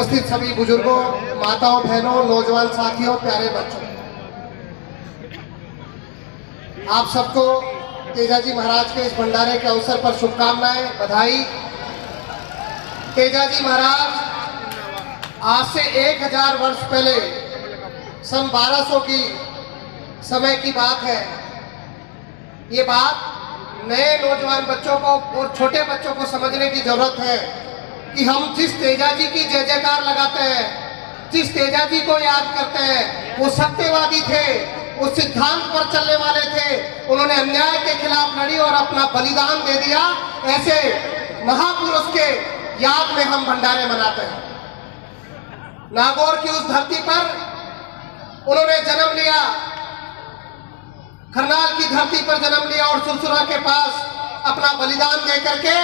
उपस्थित सभी बुजुर्गों, माताओं, बहनों, नौजवान साथियों, प्यारे बच्चों, आप सबको तेजाजी महाराज के इस भंडारे के अवसर पर शुभकामनाएं, बधाई। तेजाजी महाराज आज से 1000 वर्ष पहले सन 1200 की समय की बात है। ये बात नए नौजवान बच्चों को और छोटे बच्चों को समझने की जरूरत है कि हम जिस तेजाजी की जय जयकार लगाते हैं, जिस तेजाजी को याद करते हैं, वो सत्यवादी थे, वो सिद्धांत पर चलने वाले थे। उन्होंने अन्याय के खिलाफ लड़ी और अपना बलिदान दे दिया। ऐसे महापुरुष के याद में हम भंडारे मनाते हैं। नागौर की उस धरती पर उन्होंने जन्म लिया, करनाल की धरती पर जन्म लिया और सुरसुरा के पास अपना बलिदान दे करके,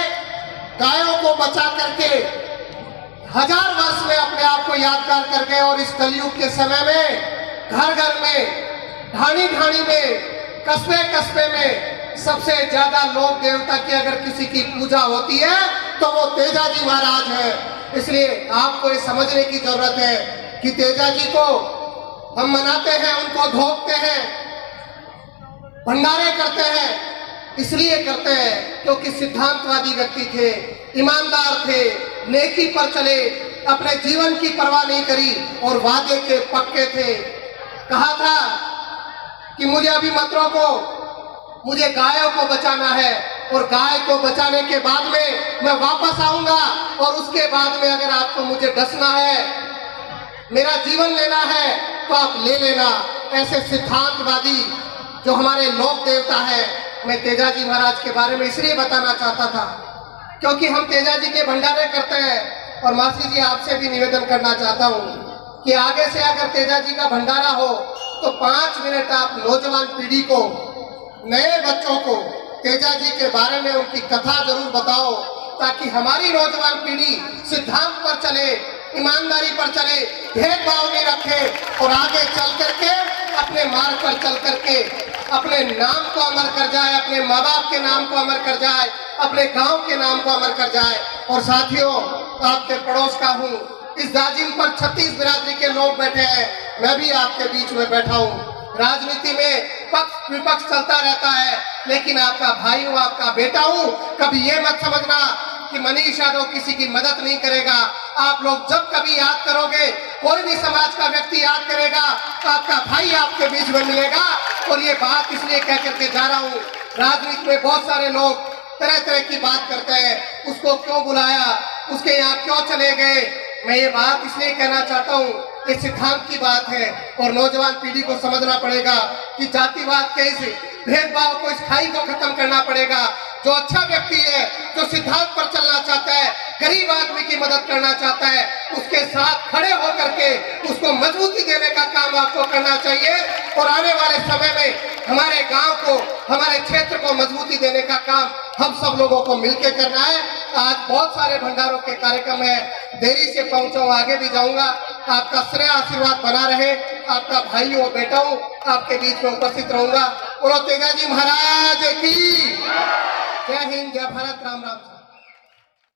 गायों को बचा करके 1000 वर्ष में अपने आप को यादगार कर गए। और इस कलयुग के समय में घर घर में, ढाणी ढाणी में, कस्बे कस्बे में सबसे ज्यादा लोक देवता की अगर किसी की पूजा होती है तो वो तेजाजी महाराज है। इसलिए आपको ये समझने की जरूरत है कि तेजाजी को हम मनाते हैं, उनको धोखते हैं, भंडारे करते हैं, इसलिए करते हैं क्योंकि सिद्धांतवादी व्यक्ति थे, ईमानदार थे, नेकी पर चले, अपने जीवन की परवाह नहीं करी और वादे के पक्के थे। कहा था कि मुझे अभी मत रोको, मुझे गायों को बचाना है और गाय को बचाने के बाद में मैं वापस आऊंगा और उसके बाद में अगर आपको मुझे डसना है, मेरा जीवन लेना है तो आप ले लेना। ऐसे सिद्धांतवादी जो हमारे लोक देवता है, मैं तेजाजी महाराज के बारे में इसलिए बताना चाहता था क्योंकि हम तेजाजी के भंडारे करते हैं। और मासी जी, आपसे भी निवेदन करना चाहता हूँ कि आगे से अगर तेजाजी का भंडारा हो तो 5 मिनट आप नौजवान पीढ़ी को, नए बच्चों को तेजाजी के बारे में उनकी कथा जरूर बताओ, ताकि हमारी नौजवान पीढ़ी सिद्धांत पर चले, ईमानदारी पर चले, भेदभाव नहीं रखे और आगे चल करके अपने मार्ग पर चल करके अपने नाम को अमर कर जाए, अपने माँ बाप के नाम को अमर कर जाए, अपने गांव के नाम को अमर कर जाए। और साथियों, आपके पड़ोस का हूँ, इस जाजिम पर 36 बिरादरी के लोग बैठे हैं, मैं भी आपके बीच में बैठा हूँ। राजनीति में पक्ष विपक्ष चलता रहता है, लेकिन आपका भाई हूँ, आपका बेटा हूँ। कभी ये मत समझना कि मनीष यादव किसी की मदद नहीं करेगा। आप लोग जब कभी याद करोगे, कोई भी समाज का व्यक्ति याद करेगा तो आपका भाई आपके बीच में मिलेगा। और ये बात इसलिए कह करके जा रहा हूँ, राजनीति में बहुत सारे लोग तरह तरह की बात करते हैं, उसको क्यों बुलाया, उसके यहाँ क्यों चले गए। मैं ये बात इसलिए कहना चाहता हूँ, ये सिद्धांत की बात है और नौजवान पीढ़ी को समझना पड़ेगा कि जातिवाद के इस भेदभाव को, इस खाई को खत्म करना पड़ेगा। जो अच्छा व्यक्ति है, जो सिद्धांत पर चलना चाहता है, गरीब आदमी की मदद करना चाहता है, उसके साथ खड़े होकर के उसको मजबूती देने का काम आपको करना चाहिए। और आने वाले समय में हमारे गांव को, हमारे क्षेत्र को मजबूती देने का काम हम सब लोगों को मिलकर करना है। आज बहुत सारे भंडारों के कार्यक्रम है, देरी से पहुंचा हूं, आगे भी जाऊंगा। आपका श्रेय आशीर्वाद बना रहे, आपका भाई हो, बेटा हूं, आपके बीच में उपस्थित रहूंगा। बोलो तेजाजी महाराज की जय हिंद, जय भारत, राम राम।